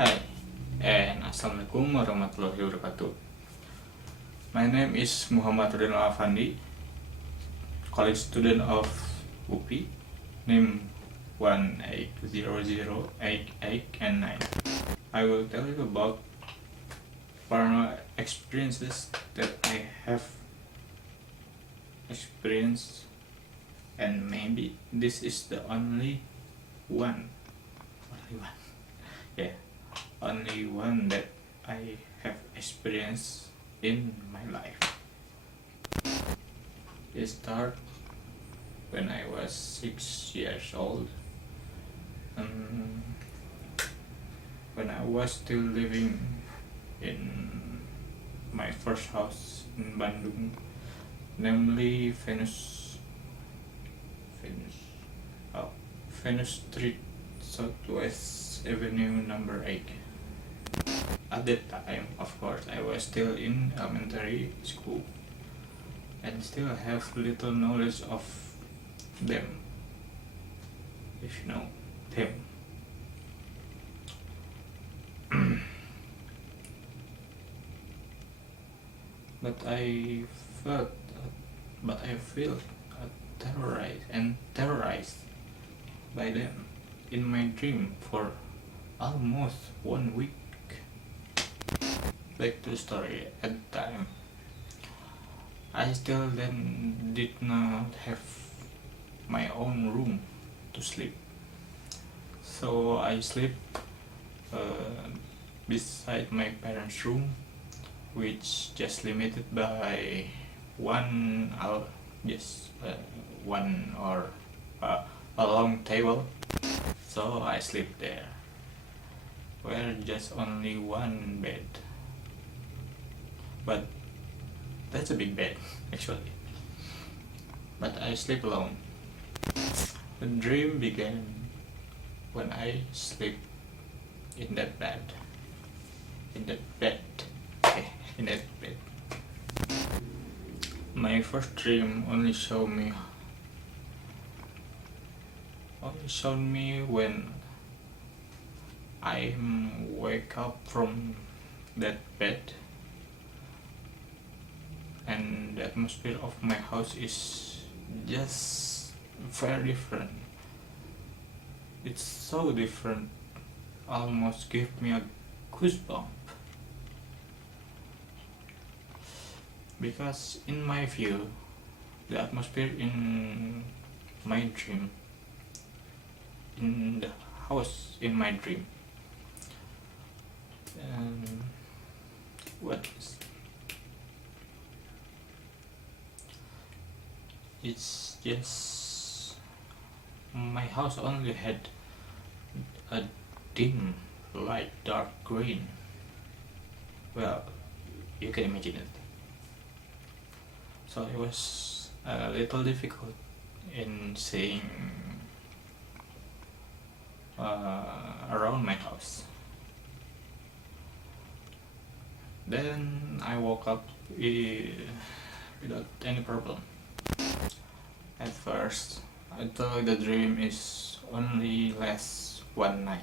Hi, and Assalamualaikum warahmatullahi wabarakatuh. My name is Muhammad Radynal Affandi, college student of UPI, name 1800889. I will tell you about paranormal experiences that I have experienced, and maybe this is the only one, yeah, only one that I have experienced in my life. It started when I was 6 years old, when I was still living in my first house in Bandung, namely Venus Street, Southwest Avenue number 8. At that time, of course, I was still in elementary school and still have little knowledge of them, if you know them. But I feel terrorized by them in my dream for almost 1 week. Back to the story. At the time, I still then did not have my own room to sleep, so I sleep beside my parents' room, which just limited by one or a long table. So I sleep there, where just only one bed, but that's a big bed actually. But I sleep alone. The dream began when I sleep in that bed. My first dream only showed me when I wake up from that bed, and the atmosphere of my house is just very different. It's so different, almost give me a goosebump. Because in my view, the atmosphere in my dream, in the house in my dream, it's just my house only had a dim light dark green. Well, you can imagine it. So it was a little difficult in seeing around my house. Then I woke up without any problem. At first, I thought the dream is only last one night,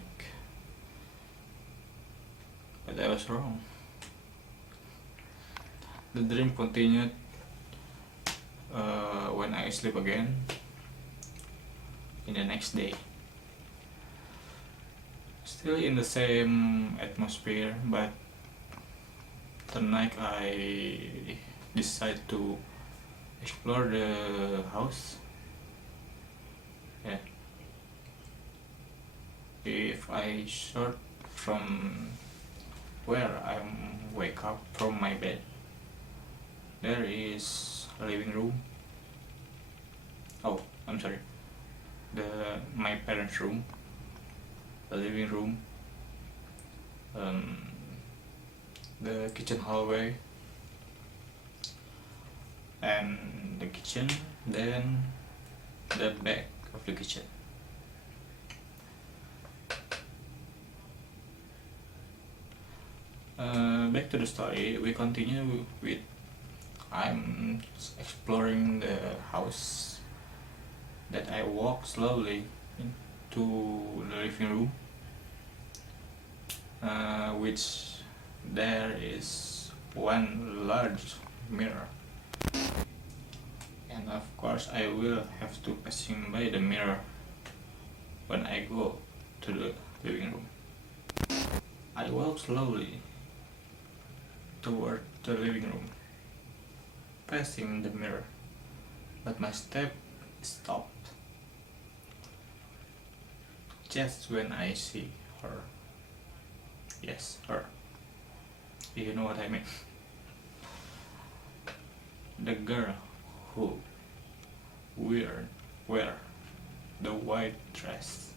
but I was wrong. The dream continued when I sleep again in the next day, still in the same atmosphere, but tonight I decided to explore the house. Yeah. If I start from where I wake up from my bed, there is a living room. Oh, I'm sorry. My parents' room, the living room, the kitchen hallway, and the kitchen, then the back of the kitchen. Back to the story, we continue with I'm exploring the house, that I walk slowly into the living room. which there is one large mirror, and of course I will have to passing by the mirror when I go to the living room. I walk slowly toward the living room, passing the mirror, but my step stopped just when I see her. Yes, her. You know what I mean? The girl who wear the white dress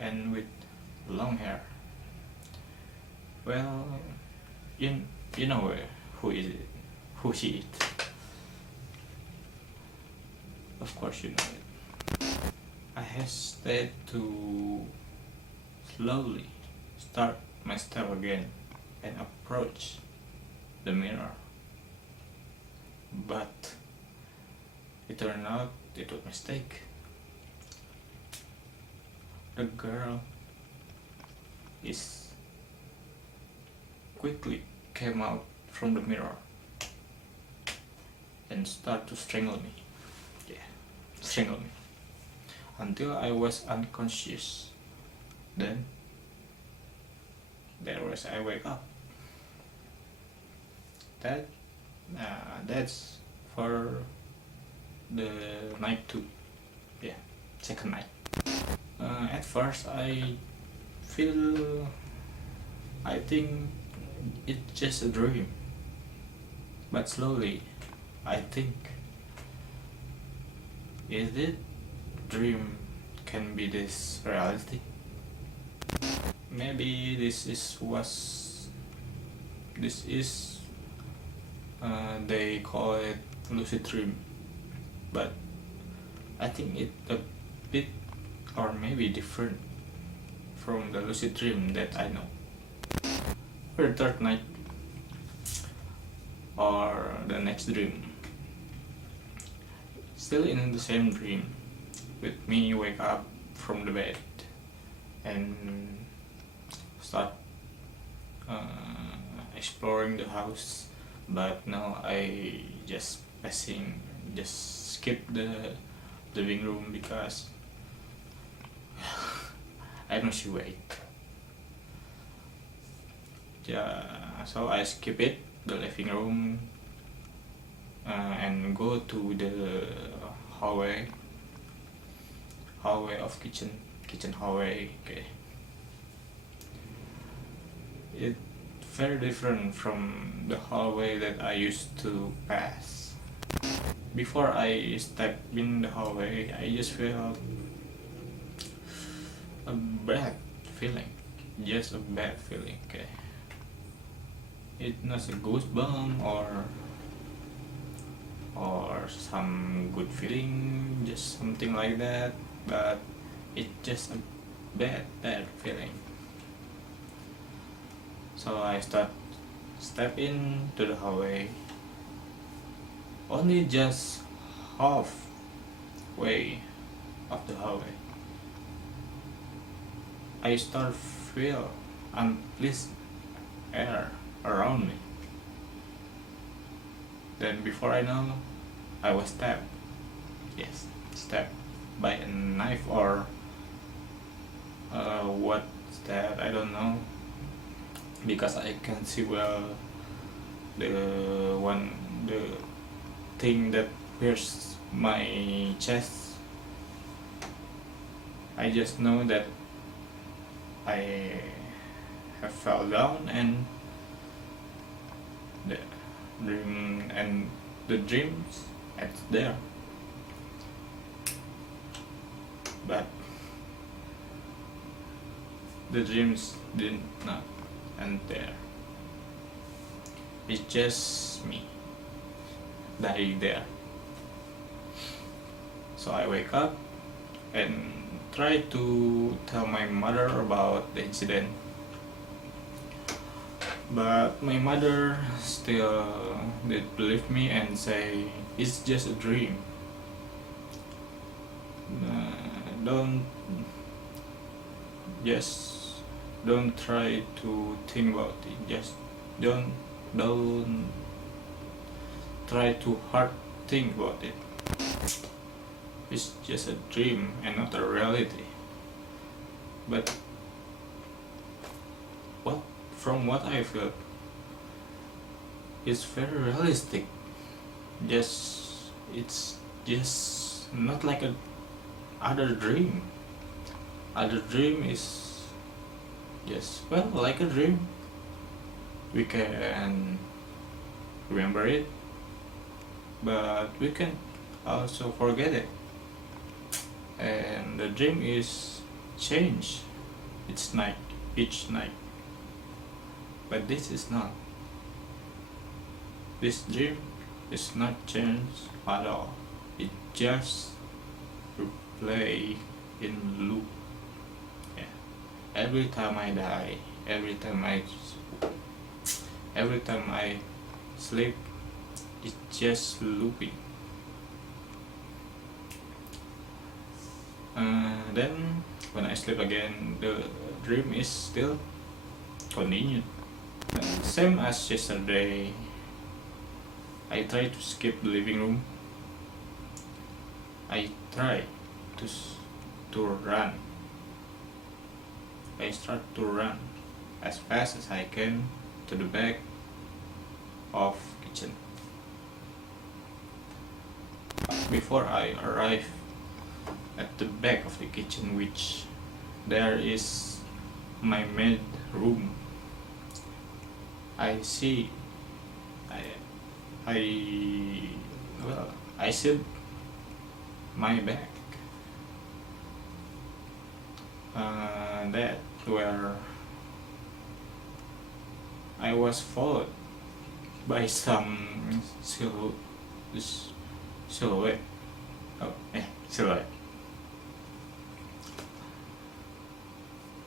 and with long hair. Well, you know who is it? Who she is? Of course you know it. I hesitate to slowly start my step again and approach the mirror, but it turned out it was a mistake. The girl is quickly came out from the mirror and start to strangle me. Yeah, strangle me until I was unconscious. Then I wake up. That's for the night 2. Yeah, second night. At first I think it's just a dream, but slowly I think, is it dream can be this reality? Maybe this is they call it lucid dream, but I think it a bit or maybe different from the lucid dream that I know. For the third night or the next dream, still in the same dream, with me wake up from the bed and start exploring the house, but now I just skip the living room because I know she wait. Yeah, so I skip it, the living room, and go to the hallway of kitchen hallway. Okay, it's very different from the hallway that I used to pass. Before I step in the hallway, I just feel a bad feeling, just a bad feeling. Okay, it's not a goosebump or some good feeling, just something like that, but it's just a bad feeling. So I step into the hallway, only just halfway of the hallway. I start feel unpleasant air around me. Then before I know, I was stabbed. Yes, stabbed by a knife or what's that? I don't know, because I can see well the thing that pierced my chest. I just know that I have fell down and the dreams at there, but the dreams did not end there. It's just me dying there. So I wake up and try to tell my mother about the incident, but my mother still did believe me and say it's just a dream. Don't just don't try to think about it. Just don't try to hard think about it. It's just a dream and not a reality. But from what I feel, it's very realistic. It's just not like a other dream. Other dream is just like a dream. We can remember it, but we can also forget it. And the dream is change. It's night each night. But this is not. This dream is not changed at all. It just replay in loop. Yeah. Every time I die, every time I sleep, it's just looping. Then when I sleep again, the dream is still continued. Same as yesterday, I try to skip the living room. I try to run. I start to run as fast as I can to the back of kitchen. Before I arrive at the back of the kitchen, which there is my maid room, I see I see my back. That where I was followed by some silhouette. Silhouette.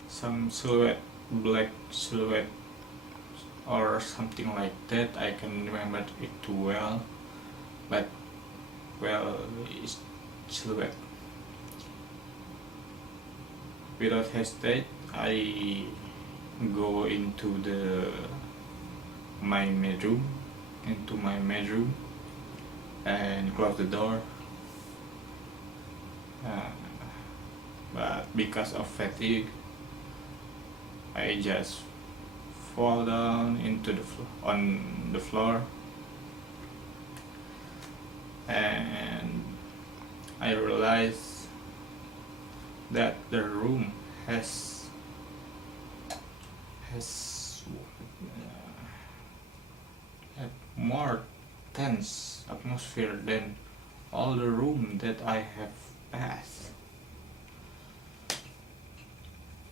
Some silhouette, black silhouette, or something like that. I can remember it too well, but it's silhouette. Without hesitate, I go into my bedroom, and close the door. But because of fatigue, I just fall down into on the floor, and I realize that the room has a more tense atmosphere than all the room that I have passed.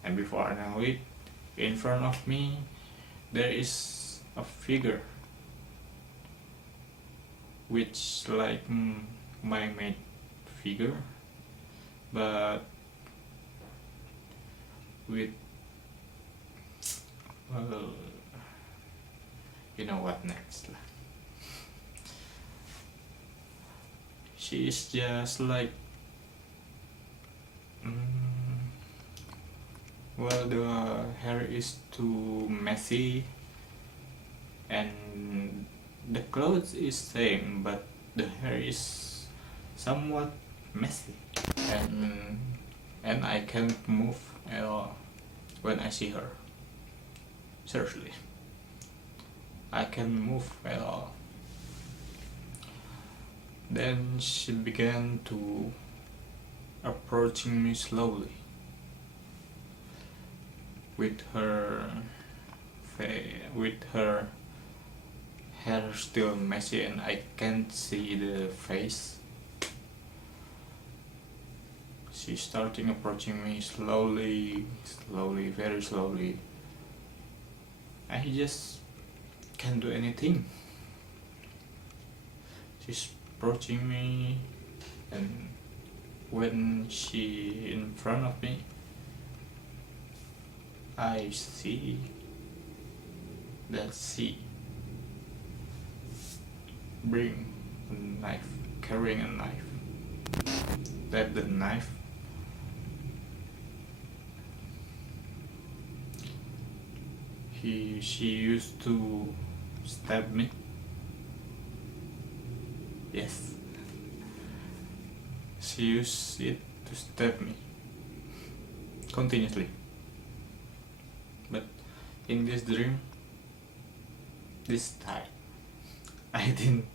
And before I know it, in front of me there is a figure which like my maid figure, but with you know what next. She is just like the hair is too messy and the clothes is same, but the hair is somewhat messy, and I can't move at all when I see her. Seriously, I can't move at all. Then she began to approaching me slowly with her hair still messy and I can't see the face. She's starting approaching me slowly, very slowly. I just can't do anything. She's approaching me, and when she in front of me, I see that she bring a knife, carrying a knife. That the knife She used to stab me. Yes, she used it to stab me continuously. But in this dream, this time, I didn't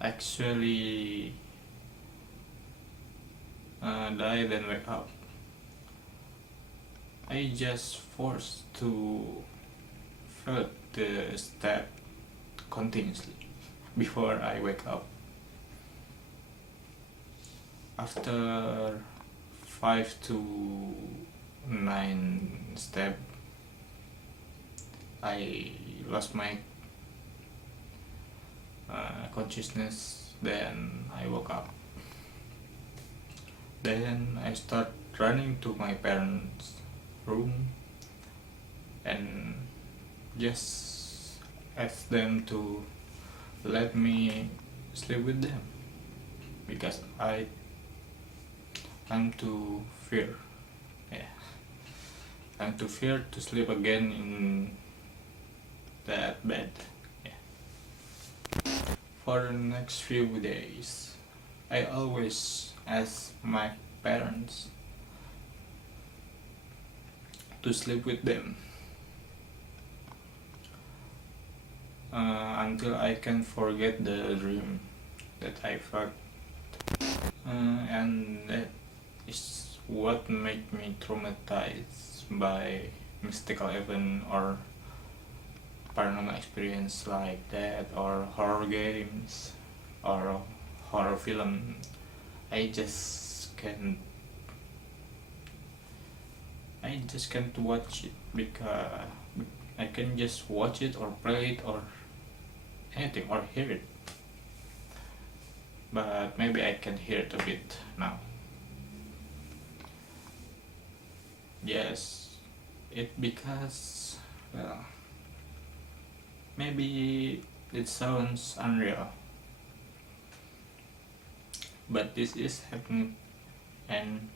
actually die then wake up. I just forced to felt the stab continuously before I wake up. After 5 to 9 stab, I lost my consciousness. Then I woke up. Then I start running to my parents' room and just ask them to let me sleep with them because I'm too fear. Yeah, I'm too fear to sleep again in that bed. Yeah. For the next few days, I always ask my parents to sleep with them until I can forget the dream that I felt, and that is what made me traumatized by mystical event or paranormal experience like that, or horror games or horror film. I just can't watch it because I can just watch it or play it or anything or hear it, but maybe I can hear it a bit now. Yes, it because, well, maybe it sounds unreal, but this is happening and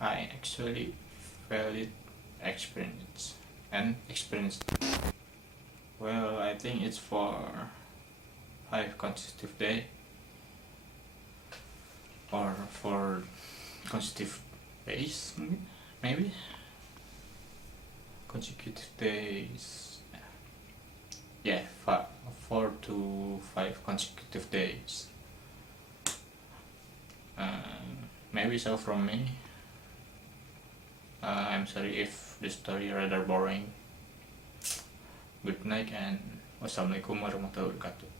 I actually felt it, experienced. Well, I think it's for 5 consecutive days or 4 consecutive days, maybe consecutive days. Yeah, 4 to 5 consecutive days. Maybe so from me. I'm sorry if the story rather boring. Good night and wassalamualaikum warahmatullahi wabarakatuh.